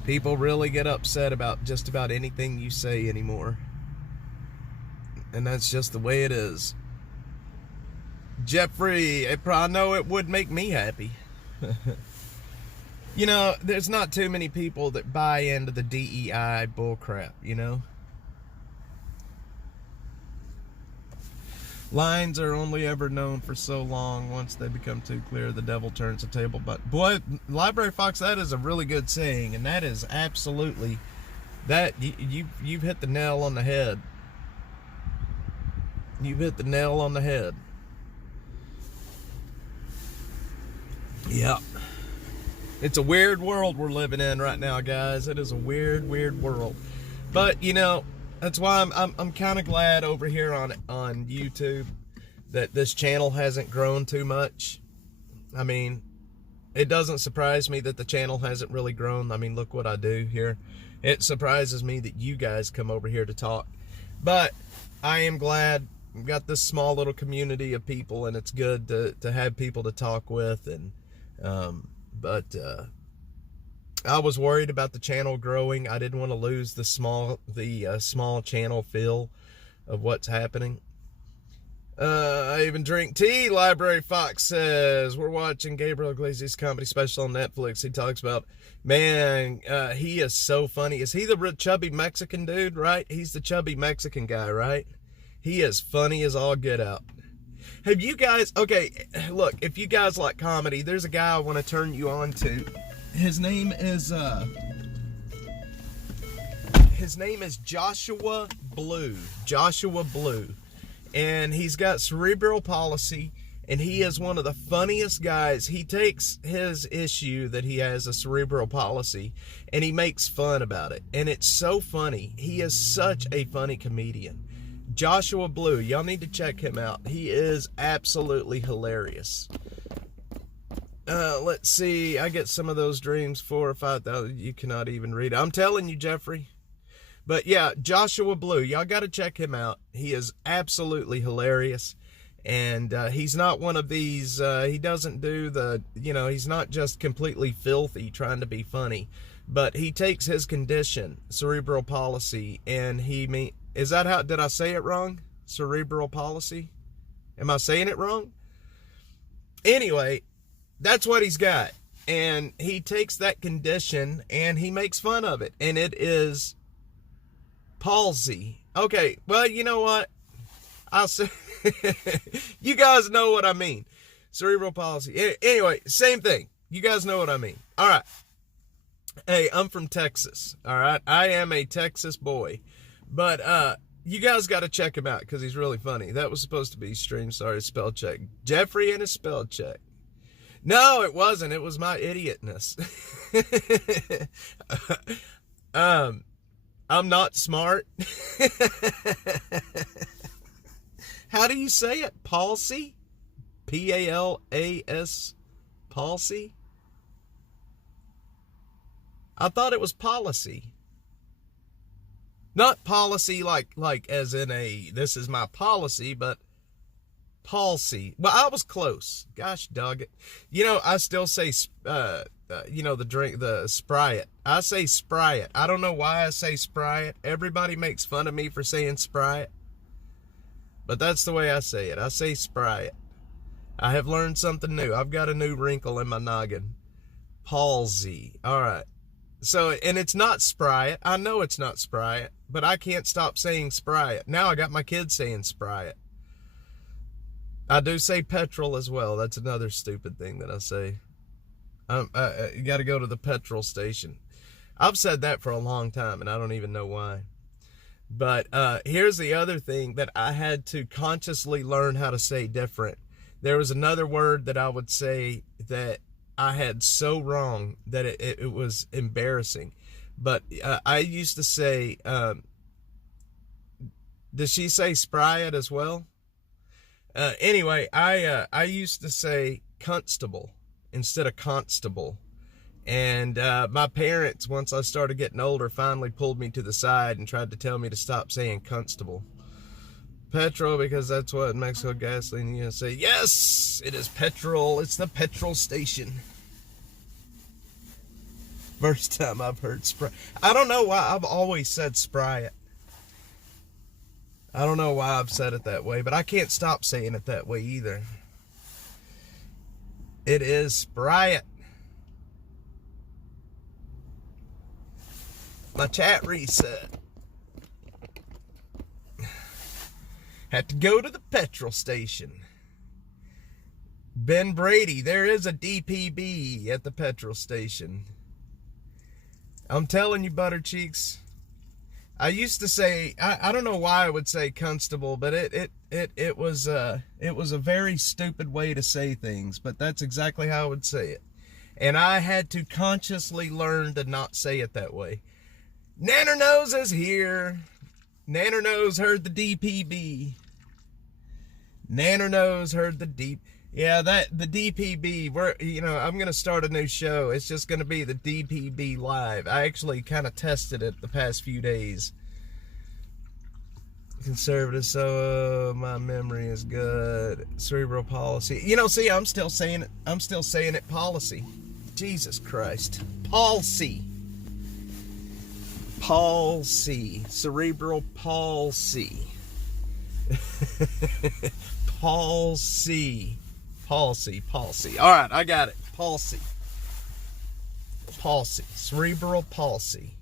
People really get upset about just about anything you say anymore. And that's just the way it is. Jeffrey, I know it would make me happy. There's not too many people that buy into the DEI bullcrap, Lines are only ever known for so long. Once they become too clear, the devil turns the table. But boy, Library Fox, that is a really good saying, and that is absolutely that. You've hit the nail on the head. You've hit the nail on the head. Yeah. It's a weird world we're living in right now, guys. It is a weird, weird world. But that's why I'm kind of glad over here on YouTube that this channel hasn't grown too much. I mean, it doesn't surprise me that the channel hasn't really grown. I mean, look what I do here. It surprises me that you guys come over here to talk. But I am glad we've got this small little community of people, and it's good to have people to talk with. And I was worried about the channel growing. I didn't want to lose the small channel feel of what's happening. I even drink tea, Library Fox says. We're watching Gabriel Iglesias' comedy special on Netflix. He talks about, man, he is so funny. Is he the chubby Mexican dude, right? He's the chubby Mexican guy, right? He is funny as all get out. Have you guys, okay, look, if you guys like comedy, there's a guy I want to turn you on to. His name is Joshua Blue. Joshua Blue. And he's got cerebral palsy, and he is one of the funniest guys. He takes his issue that he has a cerebral palsy, and he makes fun about it. And it's so funny. He is such a funny comedian. Joshua Blue, y'all need to check him out. He is absolutely hilarious. Let's see. I get some of those dreams, 4,000 or 5,000. You cannot even read it. I'm telling you, Jeffrey. But yeah, Joshua Blue, y'all got to check him out. He is absolutely hilarious. And he's not one of these, he doesn't do the, he's not just completely filthy trying to be funny. But he takes his condition, cerebral palsy, and is that how, did I say it wrong? Cerebral palsy? Am I saying it wrong? Anyway, that's what he's got. And he takes that condition and he makes fun of it. And it is palsy. Okay, well, you know what? I'll say, you guys know what I mean. Cerebral palsy. Anyway, same thing. You guys know what I mean. All right. Hey, I'm from Texas. All right. I am a Texas boy. But you guys got to check him out because he's really funny. That was supposed to be stream. Sorry, spell check. Jeffrey and his spell check. No, it wasn't. It was my idiotness. I'm not smart. How do you say it? Palsy? P-A-L-A-S, palsy? I thought it was policy. Not policy like as in a, this is my policy, but palsy. Well, I was close. Gosh dog it. You know, I still say, you know, the drink, the Sprite. I say Sprite. I don't know why I say Sprite. Everybody makes fun of me for saying Sprite. But that's the way I say it. I say Sprite. I have learned something new. I've got a new wrinkle in my noggin. Palsy. All right. So, and it's not Sprite. I know it's not Sprite, but I can't stop saying Sprite. Now I got my kids saying Sprite. I do say petrol as well. That's another stupid thing that I say. You got to go to the petrol station. I've said that for a long time, and I don't even know why. But here's the other thing that I had to consciously learn how to say different. There was another word that I would say that I had so wrong that it was embarrassing. But I used to say, does she say Sprite as well? Anyway, I used to say constable instead of constable. And my parents, once I started getting older, finally pulled me to the side and tried to tell me to stop saying constable. Petrol, because that's what Mexico gasoline, you say, yes, it is petrol. It's the petrol station. First time I've heard Sprite. I don't know why I've always said Sprite. I don't know why I've said it that way, but I can't stop saying it that way either. It is Sprite. My chat reset. Had to go to the petrol station. Ben Brady, there is a DPB at the petrol station. I'm telling you, butter cheeks. I used to say, I don't know why I would say constable, but it was a very stupid way to say things, but that's exactly how I would say it. And I had to consciously learn to not say it that way. Nanner Nose is here. Nanner Nose heard the DPB. Nanner Nose heard the deep. Yeah, the DPB, I'm going to start a new show. It's just going to be the DPB Live. I actually kind of tested it the past few days. Conservative, so my memory is good. Cerebral policy. You know, see, I'm still saying it policy. Jesus Christ. Palsy. Palsy. Cerebral palsy. Palsy. Palsy. All right, I got it. Palsy. Cerebral palsy.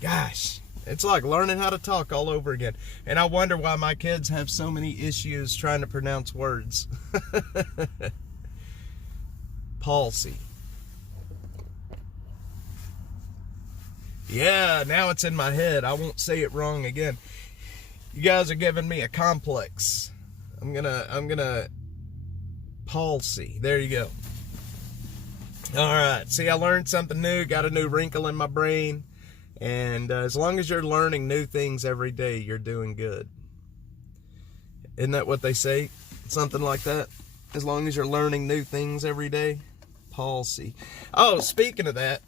Gosh, it's like learning how to talk all over again. And I wonder why my kids have so many issues trying to pronounce words. Palsy. Yeah, now it's in my head. I won't say it wrong again. You guys are giving me a complex. I'm gonna palsy. There you go. All right. See, I learned something new. Got a new wrinkle in my brain. And as long as you're learning new things every day, you're doing good. Isn't that what they say? Something like that. As long as you're learning new things every day. Palsy. Oh, speaking of that,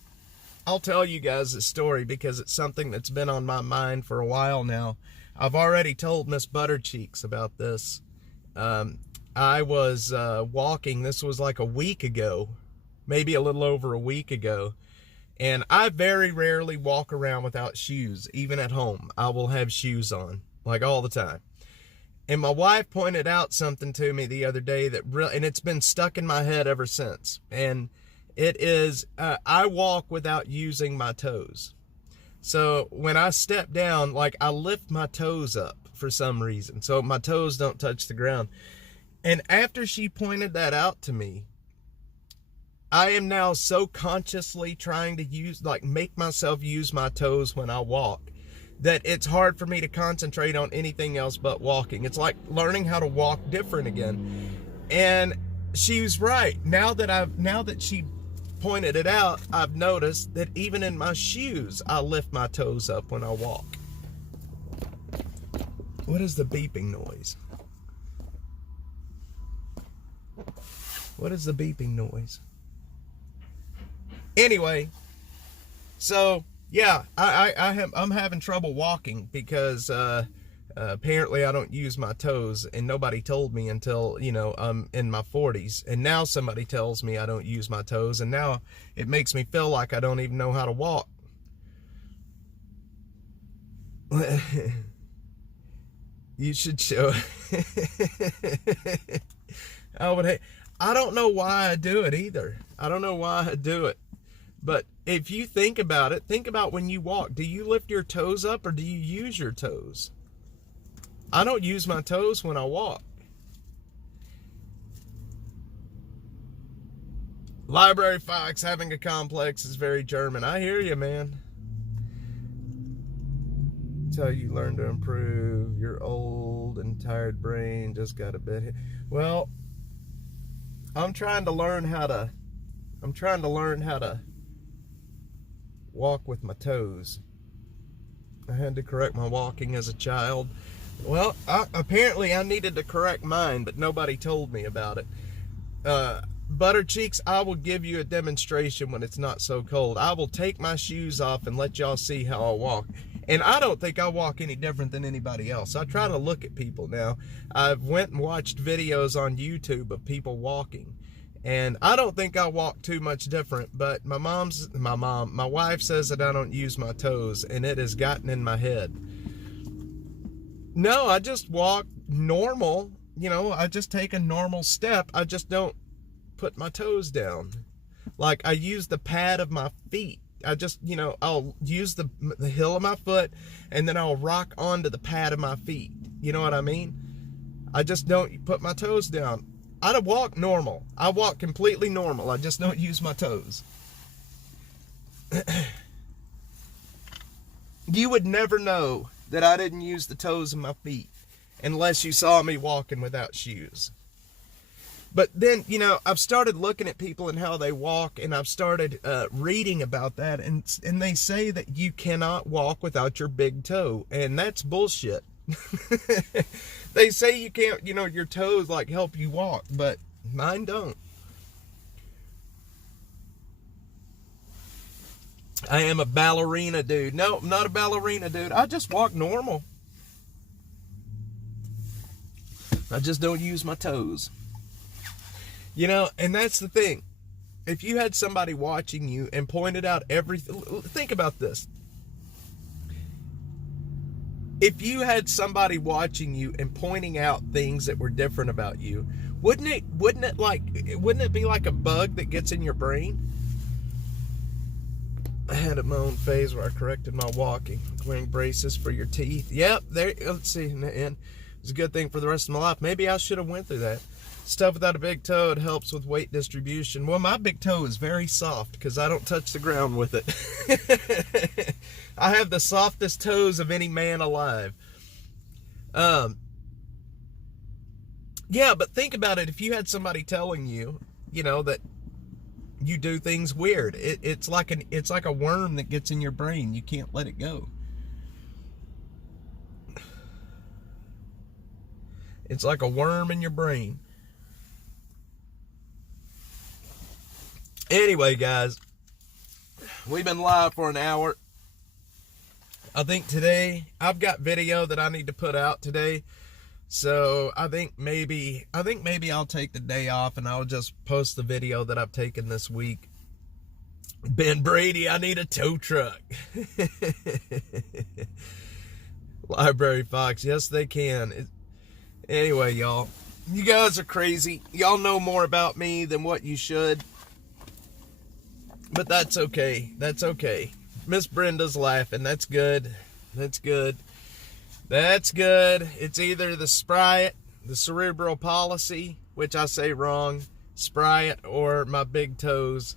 I'll tell you guys a story because it's something that's been on my mind for a while now. I've already told Miss Buttercheeks about this. I was walking, this was like a week ago, maybe a little over a week ago, and I very rarely walk around without shoes, even at home. I will have shoes on, like all the time. And my wife pointed out something to me the other day that really, and it's been stuck in my head ever since, and it is, I walk without using my toes. So when I step down, like I lift my toes up for some reason, so my toes don't touch the ground. And after she pointed that out to me, I am now so consciously trying to make myself use my toes when I walk, that it's hard for me to concentrate on anything else but walking. It's like learning how to walk different again. And she was right. Now that she pointed it out, I've noticed that even in my shoes, I lift my toes up when I walk. What is the beeping noise? What is the beeping noise? Anyway, so yeah, I'm having trouble walking because apparently I don't use my toes, and nobody told me until, you know, I'm in my 40s, and now somebody tells me I don't use my toes, and now it makes me feel like I don't even know how to walk. You should show. I don't know why I do it either. I don't know why I do it. But if you think about it, think about when you walk. Do you lift your toes up or do you use your toes? I don't use my toes when I walk. Library Fox, having a complex is very German. I hear you, man. It's how you learn to improve. Your old and tired brain just got a bit. Well, I'm trying to learn how to walk with my toes. I had to correct my walking as a child. Well, apparently I needed to correct mine, but nobody told me about it. Butter Cheeks, I will give you a demonstration when it's not so cold. I will take my shoes off and let y'all see how I walk. And I don't think I walk any different than anybody else. I try to look at people now. I've went and watched videos on YouTube of people walking. And I don't think I walk too much different, but my wife says that I don't use my toes, and it has gotten in my head. No, I just walk normal. You know, I just take a normal step. I just don't put my toes down. Like, I use the pad of my feet. I just, you know, I'll use the heel of my foot, and then I'll rock onto the pad of my feet. You know what I mean? I just don't put my toes down. I walk normal. I walk completely normal. I just don't use my toes. You would never know that I didn't use the toes of my feet unless you saw me walking without shoes. But then, you know, I've started looking at people and how they walk, and I've started reading about that, and they say that you cannot walk without your big toe, and that's bullshit. They say you can't, you know, your toes like help you walk, but mine don't. I am a ballerina dude. No, I'm not a ballerina dude. I just walk normal. I just don't use my toes. You know, and that's the thing. If you had somebody watching you and pointed out everything, think about this. If you had somebody watching you and pointing out things that were different about you, wouldn't it be like a bug that gets in your brain? I had my own phase where I corrected my walking, wearing braces for your teeth. Yep, there. Let's see, and it's a good thing for the rest of my life. Maybe I should have went through that. Stuff without a big toe, it helps with weight distribution. Well, my big toe is very soft because I don't touch the ground with it. I have the softest toes of any man alive. Yeah, but think about it. If you had somebody telling you, you know, that you do things weird, it's like a worm that gets in your brain. You can't let it go. It's like a worm in your brain. Anyway, guys, we've been live for an hour. I think today I've got video that I need to put out today. So I think maybe I'll take the day off and I'll just post the video that I've taken this week. Ben Brady, I need a tow truck. Library Fox, yes they can. Anyway, y'all, you guys are crazy. Y'all know more about me than what you should. But that's okay. That's okay. Miss Brenda's laughing. That's good. That's good. That's good. It's either the Sprite, the cerebral palsy, which I say wrong, Sprite, or my big toes.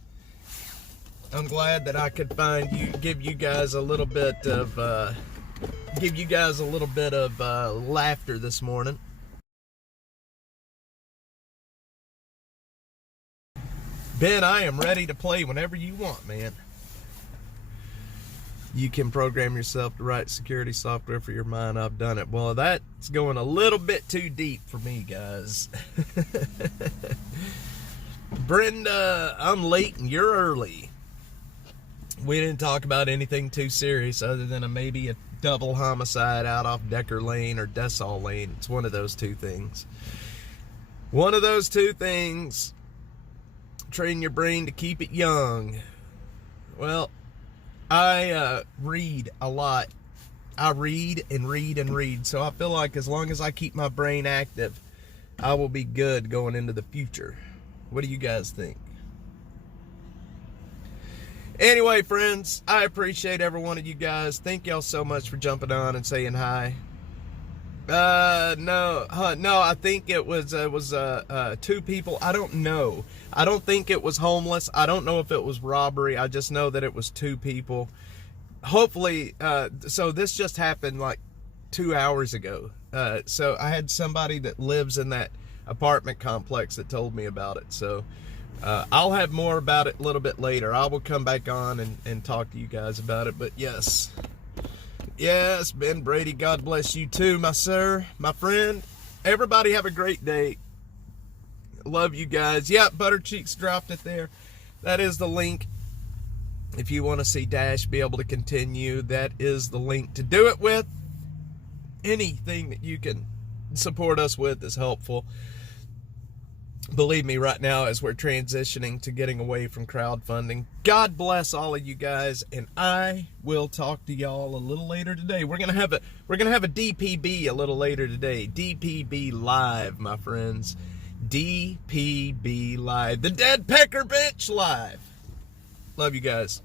I'm glad that I could give you guys a little bit of laughter this morning. Ben, I am ready to play whenever you want, man. You can program yourself to write security software for your mind. I've done it. Well, that's going a little bit too deep for me, guys. Brenda, I'm late and you're early. We didn't talk about anything too serious other than maybe a double homicide out off Decker Lane or Dessall Lane. It's one of those two things. One of those two things. Train your brain to keep it young. Well, I read a lot. I read and read and read. So I feel like as long as I keep my brain active, I will be good going into the future. What do you guys think? Anyway, friends, I appreciate every one of you guys. Thank y'all so much for jumping on and saying hi. No, I think it was two people. I don't know. I don't think it was homeless. I don't know if it was robbery. I just know that it was two people. Hopefully, so this just happened like 2 hours ago. So I had somebody that lives in that apartment complex that told me about it. So I'll have more about it a little bit later. I will come back on and talk to you guys about it. But yes, Ben Brady, God bless you too, my sir, my friend. Everybody have a great day. Love you guys. Yeah, Butter Cheeks dropped it there. That is the link. If you want to see Dash be able to continue, that is the link to do it with. Anything that you can support us with is helpful. Believe me, right now, as we're transitioning to getting away from crowdfunding, God bless all of you guys, and I will talk to y'all a little later today. We're gonna have a DPB a little later today. DPB live, my friends. DPB live. The Dead Pecker Bench live. Love you guys.